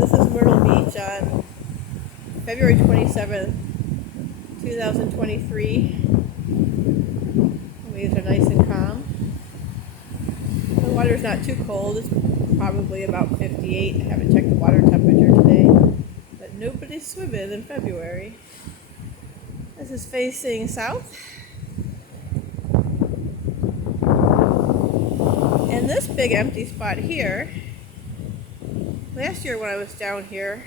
This is Myrtle Beach on February 27th, 2023. The waves are nice and calm. The water's not too cold. It's probably about 58. I haven't checked the water temperature today. But nobody's swimming in February. This is facing south. And this big empty spot here, last year when I was down here,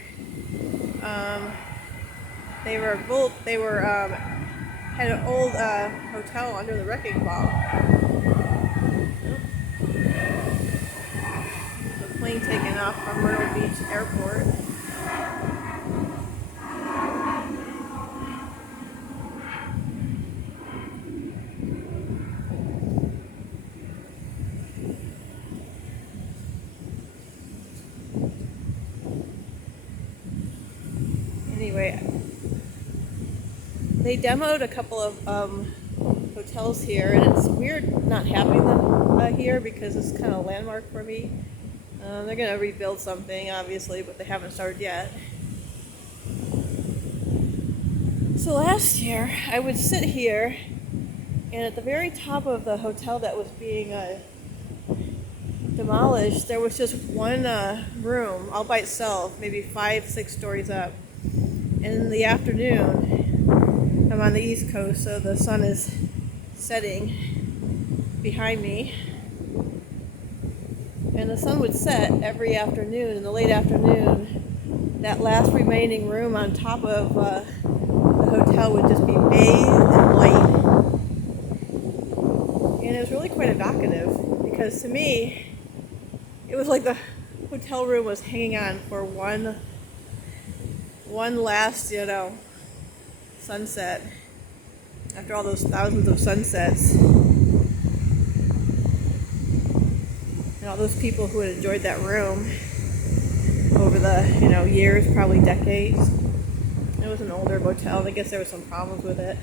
they had an old hotel under the wrecking ball. The plane taking off from Myrtle Beach Airport. Anyway, they demoed a couple of hotels here, and it's weird not having them here because it's kind of a landmark for me. They're going to rebuild something, obviously, but they haven't started yet. So last year, I would sit here, and at the very top of the hotel that was being demolished, there was just one room all by itself, maybe 5-6 stories up. And in the afternoon, I'm on the East Coast, so the sun is setting behind me. And the sun would set every afternoon. In the late afternoon, that last remaining room on top of the hotel would just be bathed in light. And it was really quite evocative, because to me, it was like the hotel room was hanging on for one last, sunset after all those thousands of sunsets and all those people who had enjoyed that room over the, years, probably decades. It was an older motel. I guess there were some problems with it.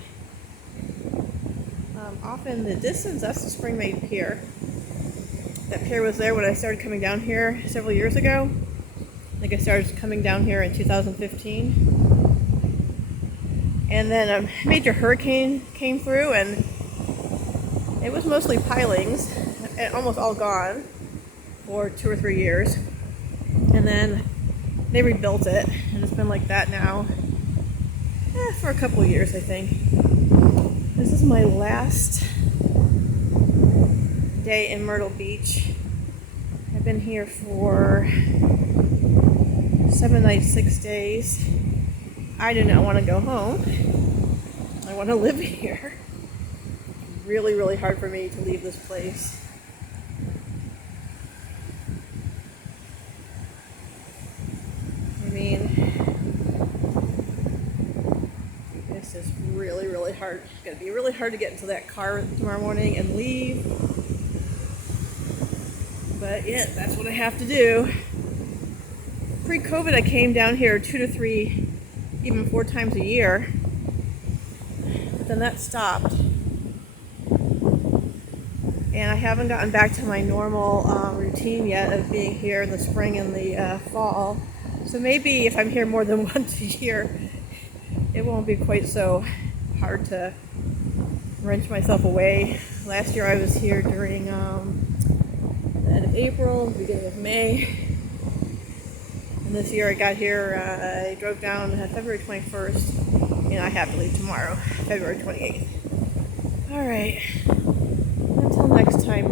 Off in the distance, that's the Springmaid Pier. That pier was there when I started coming down here several years ago. I think I started coming down here in 2015. And then a major hurricane came through, and it was mostly pilings, and almost all gone for 2 or 3 years. And then they rebuilt it, and it's been like that now for a couple of years, I think. This is my last day in Myrtle Beach. I've been here for 7 nights, 6 days. I do not want to go home. I want to live here. It's really, really hard for me to leave this place. I mean, it's just really, really hard. It's going to be really hard to get into that car tomorrow morning and leave. But yeah, that's what I have to do. Pre-COVID, I came down here 2 to 3, even 4 times a year. But then that stopped. And I haven't gotten back to my normal routine yet of being here in the spring and the fall. So maybe if I'm here more than once a year, it won't be quite so hard to wrench myself away. Last year I was here during the end of April, beginning of May. And this year I got here, I drove down February 21st, and I have to leave tomorrow, February 28th. All right. Until next time,